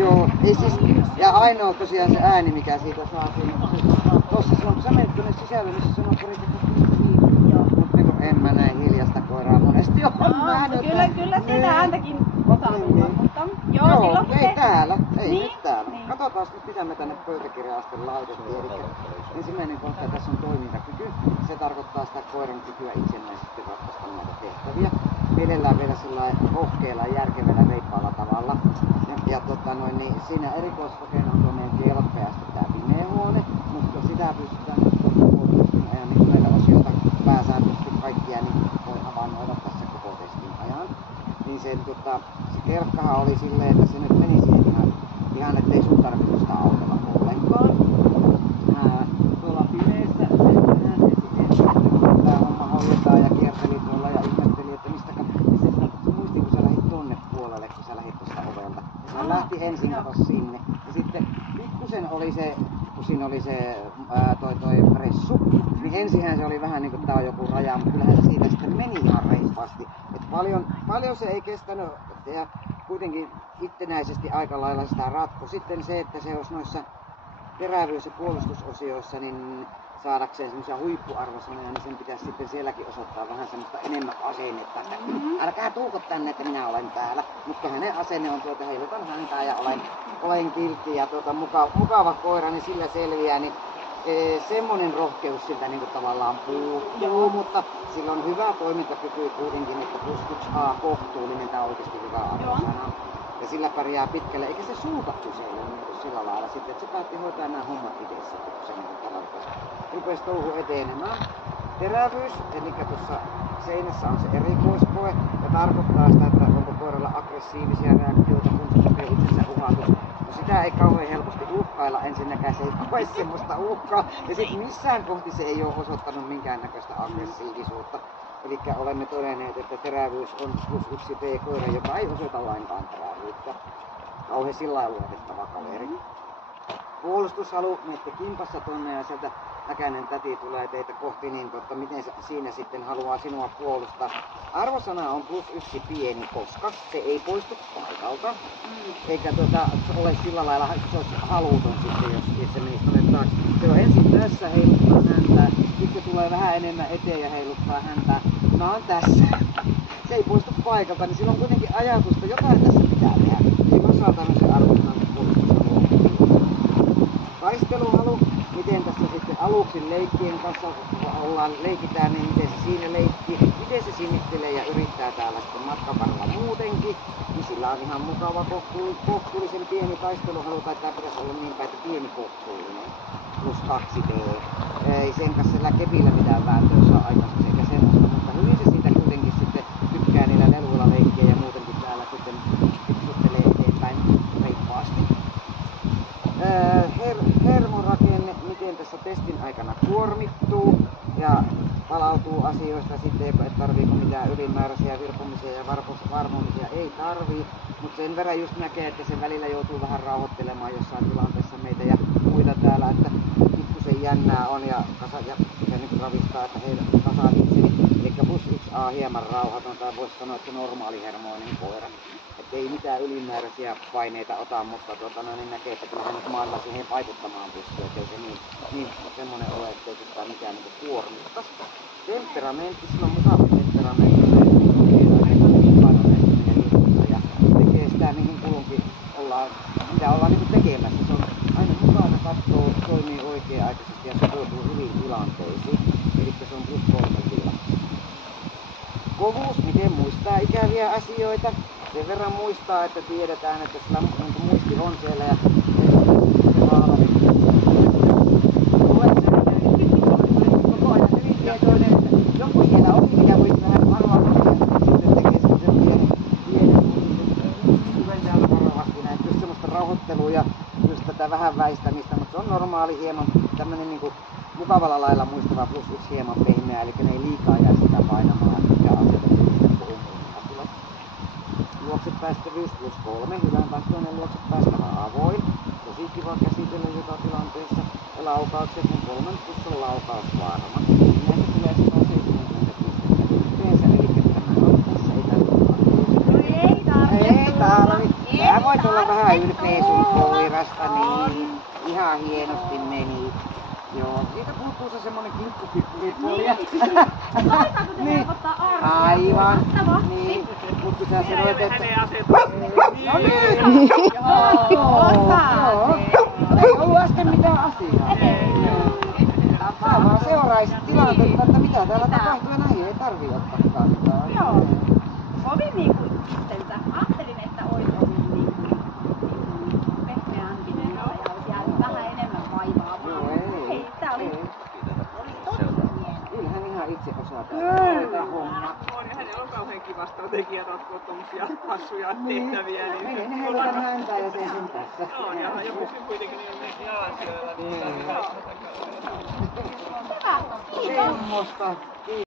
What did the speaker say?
Joo, ei siis, ja ainoa tosiaan se ääni mikä siitä saatiin, tossa silloin kun sä menet tuonne sisälle, missä sanoo mutta niin en mä näin hiljasta koiraa monesti ole nähnyt. Kyllä sitä ääntäkin osaa tulla, mutta joo, silloin kun ei täällä, ei niin, nyt täällä. Niin. Katsotaan nyt mitä me tänne pöytäkirjaan sitten laitettiin. Eli ensimmäinen kohta tässä on toimintakyky. Se tarkoittaa sitä koiran kykyä itsenäisesti ratkaista näitä tehtäviä. Mielellään vielä sellainen rohkealla, järkevällä, reippaalla tavalla. Niin siinä erikoiskokeena on tuo meidän tiedottajasta tämä pimeä huone, mutta sitä pystytään testin ajan, niin meillä osiota pääsääntöisesti kaikkia niin voi havainnoida tässä koko testin ajan. Niin se kelkkahan oli silleen, että se nyt meni siihen ihan ettei sun tarvitse sitä autolla ollenkaan. Tuolla pimeässä tämä homma hoidetaan ja kierteli tuolla ja ihmetteli, että mistäkään. Se muistin kun sä lähdit tonne puolelle, kun sä lähdit tuosta ovelta. Se lähti ensin sinne ja sitten pikkusen oli se, kun siinä oli se toi pressu, niin ensinhän se oli vähän niin kuin tää on joku raja, mutta kyllähän se siitä sitten meni ihan reippaasti. Et paljon se ei kestänyt ja kuitenkin itsenäisesti aika lailla sitä ratko. Sitten se, että se olisi noissa terävyys- ja puolustusosioissa, niin saadakseen semmoisia huippuarvosanoja, niin sen pitäisi sitten sielläkin osoittaa vähän semmoista enemmän asennetta. Älkää tulko tänne, että minä olen täällä. Mutta hänen asenne on heilutan häntää ja olen kiltti ja mukava koira, niin sillä selviää. Niin semmonen rohkeus siltä niin kuin tavallaan puuttuu, mutta sillä on hyvä toimintakyky kuitenkin, että plus 1A kohtuullinen, tää on oikeasti hyvä arvosana. Ja sillä pärjää pitkälle, eikä se sulta kyseile niin sillä lailla sitten, että se päätti hoitaa nämä hommat itse sitten, kun se niin rupesi touhu etenemään. Terävyys, eli tuossa seinässä on se erikoiskoe, ja tarkoittaa sitä, että onko koiralla aggressiivisia reaktioita, kun se kokee itsensä uhatuksi. No sitä ei kauhean helposti uhkailla, ensinnäkään se ei koe semmoista uhkaa, ja sitten missään kohti se ei ole osoittanut minkäännäköistä aggressiivisuutta. Eli olemme todenneet, että terävyys on plus 1 B-koira, joka ei osoita lainkaan terävyyttä. Kauhean sillä lailla luotettava kaveri. Puolustushalu, menette kimpassa tonne ja sieltä äkäinen täti tulee teitä kohti, niin miten se siinä sitten haluaa sinua puolustaa. Arvosana on plus 1 pieni, koska se ei poistu paikalta. Eikä ole sillä lailla, se olisi haluton sitten, jos se menisi tonne taakse. Se on ensin tässä, heiluttaa häntää, sitten se tulee vähän enemmän eteen ja heiluttaa häntää. Mä oon tässä. Se ei poistu paikalta, niin sillä on kuitenkin ajatusta, jotain tässä pitää tehdä. Ei mä saattanut se arvosana puolustushalu. Taisteluhalu, miten tässä sitten aluksi leikkien kanssa leikitään, niin miten se siinä leikkii, miten se sinnittelee ja yrittää täällä sitten matkan varrella muutenkin, niin sillä on ihan mukava kohtuullisen pieni taisteluhalu, tai tää pitäisi olla niin päin, että pieni kohtuullinen, plus 2D. Ei sen kanssa sillä kepillä mitään vääntöä saa aikaisemmin eikä semmoista, mutta hyvin se siitä kuitenkin sitten tykkää niillä leluilla leikkiä ja muutenkin täällä sitten tipsuttelee eteenpäin reippaasti. Hermorakenne, miten tässä testin aikana kuormittuu ja palautuu asioista sitten, että tarviiko mitään ylimääräisiä virpomisia ja varmomisia, ei tarvii, mutta sen verran just näkee, että sen välillä joutuu vähän rauhoittelemaan jossain tilanteessa meitä ja muita täällä, että pikkusen jännää on ja se nyt ravistaa, että heidän kasaan itseni, eli plus 1A hieman rauhaton, tai voisi sanoa, että normaali hermoinen koira. Että ei mitään ylimääräisiä paineita ota, mutta niin näkee, että kyllähän nyt maailma siihen vaikuttamaan pystyy, ettei se niin semmonen ole, ettei se sitä mitään niin kuormittaa. Temperamentti, sillä on mukava temperamentti, ja tekee sitä mihin kulunkin mitä ollaan niin tekemässä. Se on aina mukana katsoo, toimii oikea-aikaisesti ja sopeutuu hyvin tilanteisiin. Eli se on plus 3 tila. Kovuus, miten muistaa ikäviä asioita. Sen verran muistaa, että tiedetään, että sillä muisti on siellä ja se vahva. Koko ajan hyvin tietoinen, että joku siellä on, mikä voisi vähän arvaa, sitten tekee semmoisen pienen syvennällä varovasti näin, just semmoista rauhoittelua ja just tätä vähän väistämistä, mutta se on normaali hieman tämmönen niinku mukavalla lailla muistava plus 1 hieman pehmeä, eli ne ei liikaa jää sitä painamaan ja asioita juoksepäästävyys plus 3, hyvän tahtoinen juoksepäästävä avoin. Tosi kiva käsitellä joka tilanteessa. Ja laukaukset, niin 3 plus on laukaus varma. Näin se tulee sitten 70 pistettä yhteensä, eli tämä on tässä ei tarvitse. Ei tarvitse. Tää voit olla vähän ihan ylpeä sun koirasta, niin ihan hienosti meni. Joo, siitä puuttuu se semmonen kinkkupippulipuoli. Toisaalta se helpottaa arkea. Aivan. Mahtavaa. Niin, mut kun sä sanoit, että... No nyt! Joo, Ei ollut äsken mitään asiaa. Sä vaan seuraisit tilannetta, että mitä täällä tapahtuu ja näin ei tarvii ottaa kantaa. Joo. Kovin niinku itsensä. Ajattelin, että ois ollut niinku pehmeämpi ja olisi jäänyt vähän enemmän vaivaa. Joo, ei. Tää oli tosi hieno. Kyllähän ihan itse osaa tätä hommaa. On, ja hänellä on kauhean kiva strategia ratkoa tommosia hassuja tehtäviä. Ei ne heilutan häntä ja sen tässä. On, ja pysyy kuitenkin niin jalansijoilla. Hyvä. Kiitos. Semmosta.